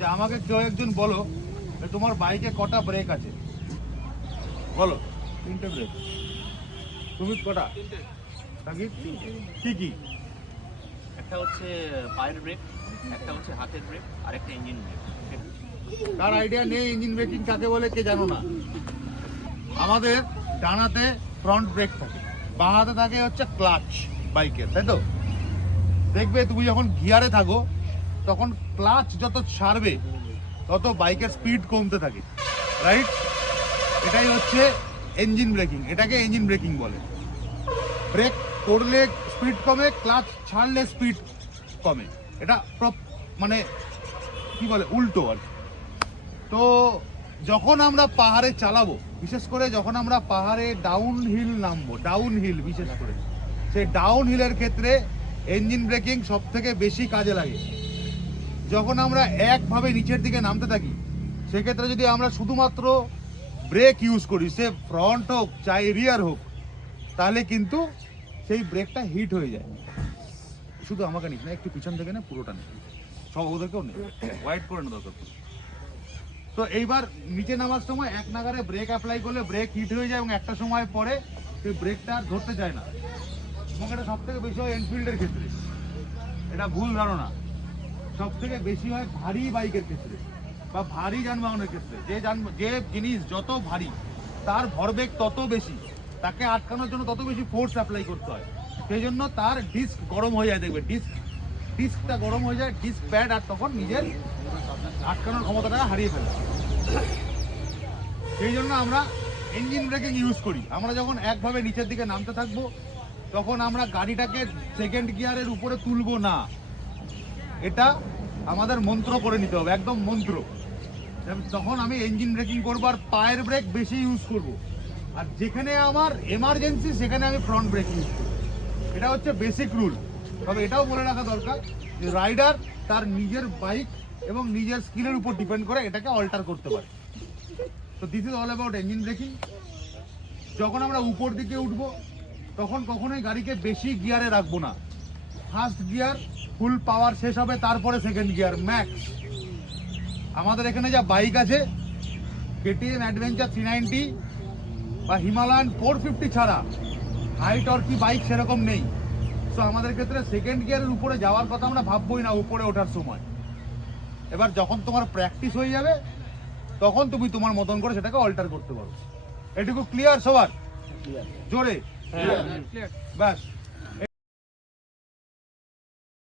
যে আমাকে কেউ একজন বলো যে তোমার বাইকে কটা ব্রেক আছে, বলো। 3টে ব্রেক। তুমি কটা? কি কি? একটা হচ্ছে পায়ের ব্রেক, একটা হচ্ছে হাতের ব্রেক, আর একটা ইঞ্জিন ব্রেক। তার আইডিয়া নেই ইঞ্জিন ব্রেকিং কাকে বলে, কে জানো না। আমাদের ডানাতে ফ্রন্ট ব্রেক থাকে, বাঁ হাতে থাকে হচ্ছে ক্লাচ বাইকের, তাই তো? দেখবে তুমি যখন গিয়ারে থাকো তখন ক্লাচ যত ছাড়বে তত বাইকের স্পিড কমতে থাকে, রাইট? এটাই হচ্ছে ইঞ্জিন ব্রেকিং, এটাকে ইঞ্জিন ব্রেকিং বলে। ব্রেক করলে স্পিড কমে, ক্লাচ ছাড়লে স্পিড কমে, এটা মানে কি বলে উল্টো আর কি। তো যখন আমরা পাহাড়ে চালাবো, বিশেষ করে যখন আমরা পাহাড়ে ডাউন হিল নামবো, ডাউন হিল বিশেষ করে, সেই ডাউন হিলের ক্ষেত্রে ইঞ্জিন ব্রেকিং সব থেকে বেশি কাজে লাগে। যখন আমরা একভাবে নিচের দিকে নামতে থাকি সেক্ষেত্রে যদি আমরা শুধুমাত্র ব্রেক ইউজ করি, সে ফ্রন্ট হোক চাই রিয়ার হোক, তাহলে কিন্তু সেই ব্রেকটা হিট হয়ে যায়। শুধু আমাকে নিস না, একটু পিছন থেকে না, পুরোটা নেই, সব ওদেরকেও নেই, ওয়াইড করে না দরকার। তো এইবার নিচে নামার সময় এক নাগারে ব্রেক অ্যাপ্লাই করলে ব্রেক হিট হয়ে যায় এবং একটা সময় পরে সেই ব্রেকটা আর ধরতে চায় না। এবং এটা সব থেকে বেশি হয় এনফিল্ডের ক্ষেত্রে, এটা ভুল ধারণা। সব থেকে বেশি হয় ভারী বাইকের ক্ষেত্রে বা ভারী যানবাহনের ক্ষেত্রে। যে জিনিস যত ভারী তার ভরবেগ তত বেশি, তাকে আটকানোর জন্য তত বেশি ফোর্স অ্যাপ্লাই করতে হয়। সেই জন্য তার ডিস্ক গরম হয়ে যায়, দেখবে ডিস্কটা গরম হয়ে যায়, ডিস্ক প্যাড, আর তখন নিজের আটকানোর ক্ষমতাটা হারিয়ে ফেলে। সেই জন্য আমরা ইঞ্জিন ব্রেকিং ইউজ করি। আমরা যখন একভাবে নিচের দিকে নামতে থাকবো তখন আমরা গাড়িটাকে সেকেন্ড গিয়ারের উপরে তুলবো না, এটা আমাদের মন্ত্র করে নিতে হবে, একদম মন্ত্র। তখন আমি ইঞ্জিন ব্রেকিং করবো আর পায়ের ব্রেক বেশি ইউজ করব। আর যেখানে আমার এমার্জেন্সি সেখানে আমি ফ্রন্ট ব্রেক ইউজ করবো। এটা হচ্ছে বেসিক রুল। তবে এটাও বলে রাখা দরকার যে রাইডার তার নিজের বাইক এবং নিজের স্কিলের উপর ডিপেন্ড করে এটাকে অল্টার করতে পারে। তো this is all about engine breaking. যখন আমরা উপর দিকে উঠবো তখন কখনোই গাড়িকে বেশি গিয়ারে রাখবো না। ফার্স্ট গিয়ার ফুল পাওয়ার শেষ হবে, তারপরে সেকেন্ড গিয়ার ম্যাক্স। আমাদের এখানে যা বাইক আছে, কেটিএম অ্যাডভেঞ্চার 390 বা হিমালয়ান 450 ছাড়া হাই টর্কি বাইক সেরকম নেই। সো আমাদের ক্ষেত্রে সেকেন্ড গিয়ারের উপরে যাওয়ার কথা আমরা ভাববোই না উপরে ওঠার সময়। এবার যখন তোমার প্র্যাকটিস হয়ে যাবে তখন তুমি তোমার মতন করে সেটাকে অল্টার করতে পারো। এটুকু ক্লিয়ার সবার? জোরে ব্যাস।